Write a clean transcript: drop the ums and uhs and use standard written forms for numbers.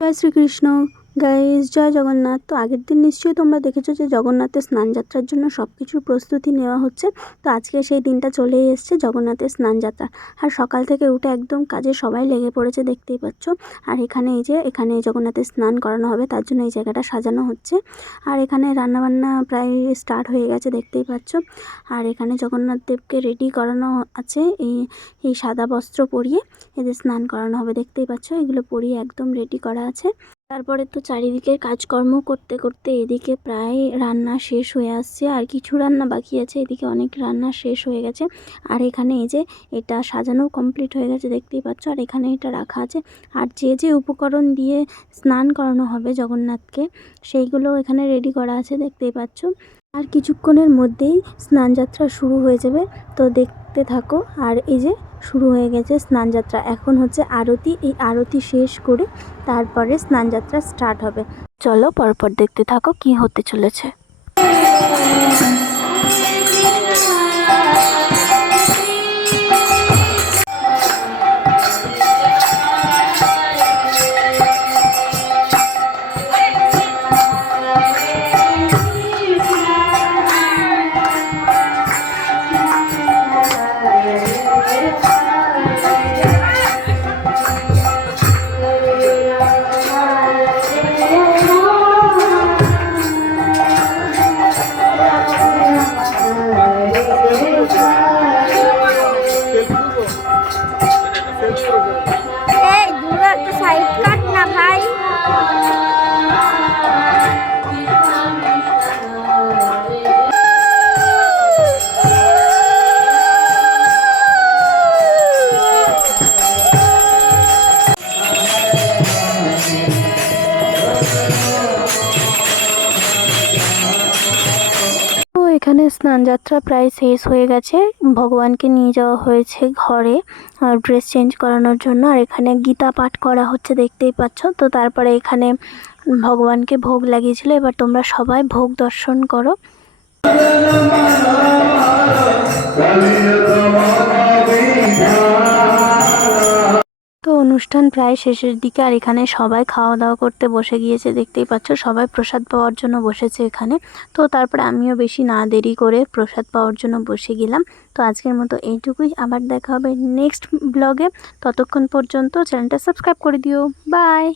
জয় Shrikrishna guys, জয় জগন্নাথ। তো আগের দিন নিশ্চয়ই তোমরা দেখেছো যে জগন্নাথের স্নানযাত্রার জন্য সব কিছুর প্রস্তুতি নেওয়া হচ্ছে। তো আজকে সেই দিনটা চলেই এসছে, জগন্নাথের স্নানযাত্রা। আর সকাল থেকে উঠে একদম কাজে সবাই লেগে পড়েছে, দেখতেই পাচ্ছ। আর এখানে এখানে জগন্নাথের স্নান করানো হবে, তার জন্য এই জায়গাটা সাজানো হচ্ছে। আর এখানে রান্নাবান্না প্রায় স্টার্ট হয়ে গেছে, দেখতেই পাচ্ছ। আর এখানে জগন্নাথ দেবকে রেডি করানো আছে, এই সাদা বস্ত্র পরিয়ে এদের স্নান করানো হবে, দেখতেই পাচ্ছ। এগুলো পরিয়ে একদম রেডি করা আছে। তারপরে তো চারিদিকে কাজকর্ম করতে করতে এদিকে প্রায় রান্না শেষ হয়ে আসছে, আর কিছু রান্না বাকি আছে। এদিকে অনেক রান্না শেষ হয়ে গেছে। আর এখানে এটা সাজানো কমপ্লিট হয়ে গেছে, দেখতেই পাচ্ছ। আর এখানে এটা রাখা আছে। আর যে উপকরণ দিয়ে স্নান করানো হবে জগন্নাথকে, সেইগুলো এখানে রেডি করা আছে, দেখতেই পাচ্ছ। আর কিছুক্ষণের মধ্যেই স্নানযাত্রা শুরু হয়ে যাবে, তো দেখতে থাকো। আর শুরু হয়ে গেছে স্নানযাত্রা। এখন হচ্ছে আরতি, এই আরতি শেষ করে তারপরে স্নানযাত্রা স্টার্ট হবে। চলো পরপর দেখতে থাকো কি হতে চলেছে। এখানে স্নানযাত্রা প্রায় শেষ হয়ে গেছে। ভগবানকে নিয়ে যাওয়া হয়েছে ঘরে ড্রেস চেঞ্জ করানোর জন্য। আর এখানে গীতা পাঠ করা হচ্ছে, দেখতেই পাচ্ছ। তো তারপরে এখানে ভগবানকে ভোগ লাগিয়েছিল। এবার তোমরা সবাই ভোগ দর্শন করো। তো অনুষ্ঠান প্রায় শেষের দিকে। আর এখানে সবাই খাওয়া দাওয়া করতে বসে গিয়েছে, দেখতেই পাচ্ছ। সবাই প্রসাদ পাওয়ার জন্য বসেছে এখানে। তো তারপরে আমিও বেশি না দেরি করে প্রসাদ পাওয়ার জন্য বসে গেলাম। তো আজকের মতো এইটুকুই, আবার দেখা হবে নেক্সট ব্লগে। ততক্ষণ পর্যন্ত চ্যানেলটা সাবস্ক্রাইব করে দিও। বাই।